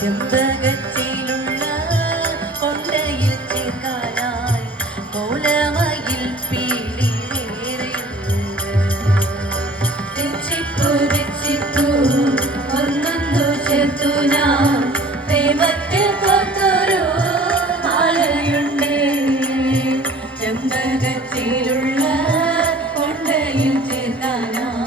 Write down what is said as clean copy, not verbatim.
ചെമ്പകത്തിലുള്ള കൊണ്ടയിൽ ചേർക്കാനായി കോലമയിൽ പീടിയിലേറെയുണ്ട്. രക്ഷിപ്പു രക്ഷിപ്പു ഒന്നൊന്നു ചേർത്തു ഞാൻ പ്രേമത്തിൽ കോർത്തൊരു മാലയുണ്ട്. ചെമ്പകത്തിലുള്ള കൊണ്ടയിൽ ചേർക്കാനായി